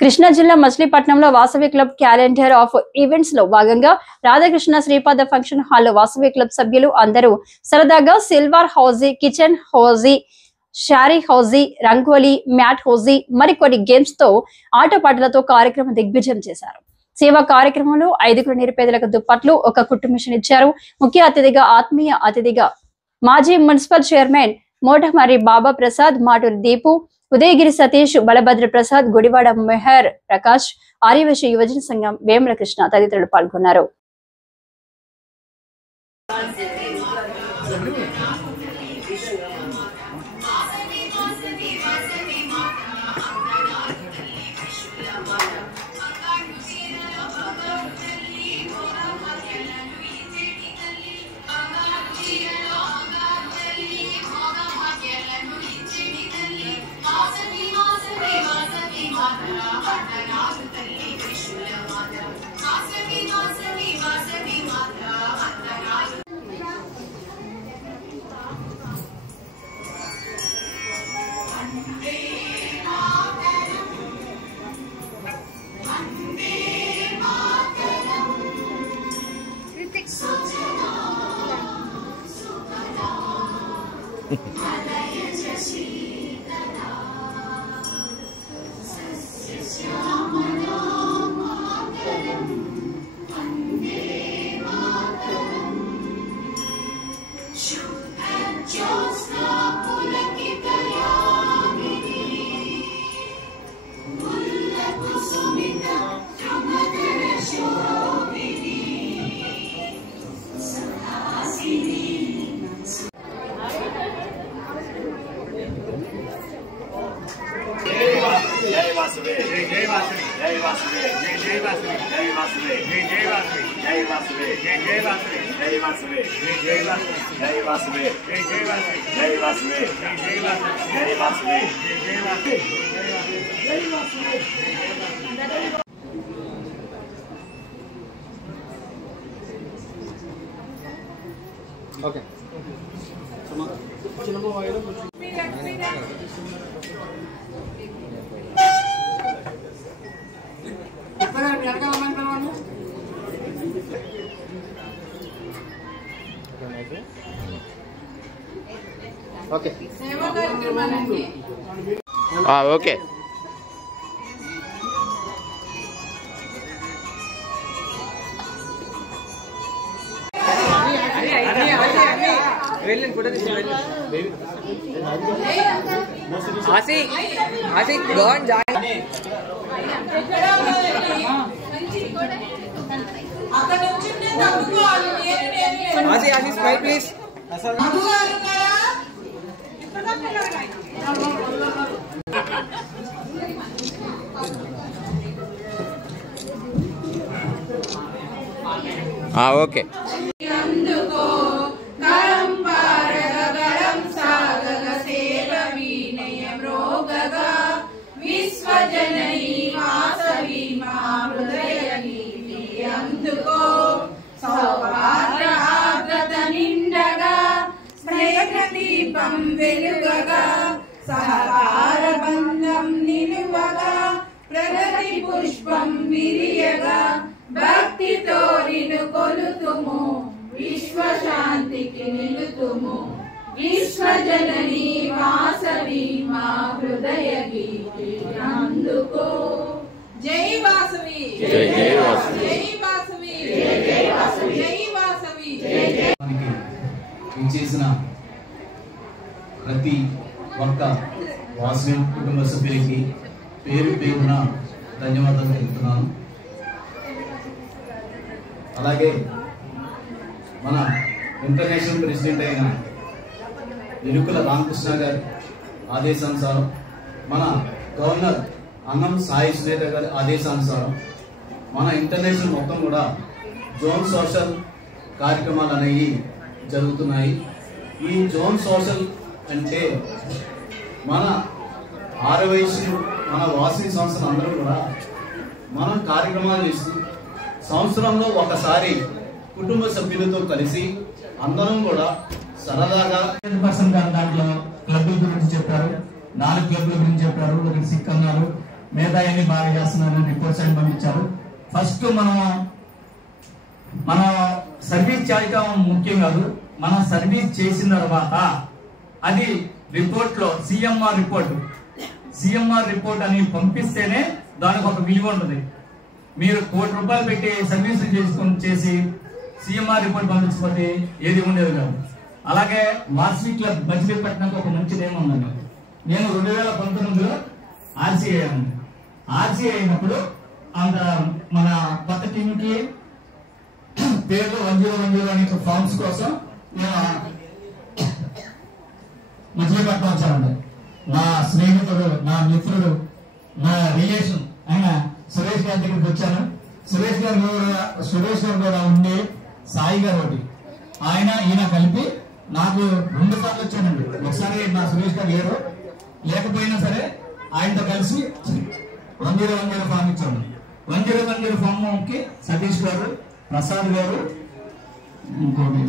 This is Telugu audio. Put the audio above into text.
కృష్ణా జిల్లా మచిలీపట్నంలో Vasavi club calendar of events లో భాగంగా రాధాకృష్ణ శ్రీపాద ఫంక్షన్ హాల్లో వాసవి క్లబ్ సభ్యులు అందరూ సరదాగా silver housie, kitchen housie, sari housie, rangoli, mat housie మరికొన్ని గేమ్స్ తో ఆటపాటలతో కార్యక్రమం దిగ్విజయం చేశారు. సేవా కార్యక్రమంలో 5 నిరుపేదలకు దుప్పట్లు, ఒక కుట్టు మిషన్ ఇచ్చారు. ముఖ్య అతిథిగా ఆత్మీయ అతిథిగా మాజీ మున్సిపల్ చైర్మన్ మోటమరి బాబా ప్రసాద్, మాటూరి దీపు, ఉదయగిరి సతీష్, బలభద్ర ప్రసాద్, గుడివాడ మెహర్ ప్రకాష్, ఆర్యవేశ యువజన సంఘం వేముల కృష్ణ తదితరులు పాల్గొన్నారు. Okay. Okay. Okay. Asik, go on, join. Asik, smile please. Okay. సహకార బంధం నిలువగా ప్రగతి పుష్పం విరియగా భక్తితో నిన్ను కొలుతుము విశ్వశాంతికి నిలుతుము విశ్వజనని వాసవి మా హృదయ గీతి అందుకో. జై వాసవి, జై వాసవి, జై వాసవి, జై వాసవి, జై వాసవి. చేసిన ప్రతి ఒక్క వాసవి కుటుంబ సభ్యులకి పేరు పేరున ధన్యవాదాలు తెలుపుతున్నాను. అలాగే మన ఇంటర్నేషనల్ ప్రెసిడెంట్ అయిన ఇరుకుల రామకృష్ణ గారి ఆదేశానుసారం, మన గవర్నర్ అన్నం సాయి సునేత గారి ఆదేశానుసారం మన ఇంటర్నేషనల్ మొత్తం కూడా జోన్ సోషల్ కార్యక్రమాలు అనేవి జరుగుతున్నాయి. ఈ జోన్ సోషల్ అంటే మన ఆరవయసు మన వాసవి సంస్థలు అందరూ కూడా మనం కార్యక్రమాలు చేస్తూ సంవత్సరంలో ఒకసారి కుటుంబ సభ్యులతో కలిసి అందరం కూడా సరదాగా దాంట్లో క్లబ్ల గురించి చెప్పారు, 4 క్లబ్ల గురించి చెప్పారు. ఒకటి సిక్ అన్నారు, మిగతా అన్ని బాగా చేస్తున్నారని రిపోర్ట్స్ అని పంపించారు. ఫస్ట్ మన సర్వీస్ చేయటం ముఖ్యం కాదు, మనం సర్వీస్ చేసిన తర్వాత అది రిపోర్ట్ లో సిఎంఆర్ రిపోర్ట్ అని పంపిస్తేనే దానికి ఒక విలువ ఉంటుంది. మీరు ₹1,00,00,000 పెట్టి సర్వీసులు చేసి సిఎంఆర్ రిపోర్ట్ పంపించకపోతే ఏది ఉండేది కాదు. అలాగే వాసవి క్లబ్ మచిలీపట్నంకి ఒక మంచిది ఏముందండి, నేను 2019లో ఆర్సీఐ అయినప్పుడు అంత మన కొత్త టీంకి పేర్లు 1010 అనే ఫార్మ్స్ కోసం నేను మచిలీపట్నం వచ్చానండి. నా స్నేహితుడు, నా మిత్రుడు, నా రిలేషన్ అయిన సురేష్ గారి దగ్గరికి వచ్చాను. సురేష్ గారు కూడా ఉండి సాయి గారు ఒకటి ఈయన కలిపి నాకు 2 సార్లు వచ్చానండి. ఒకసారి నా సురేష్ గారు లేకపోయినా సరే ఆయనతో కలిసి 1010 ఫామ్ ఇచ్చాను. 1010 ఫామ్ కి సతీష్ గారు, ప్రసాద్ గారు, ఇంకోటి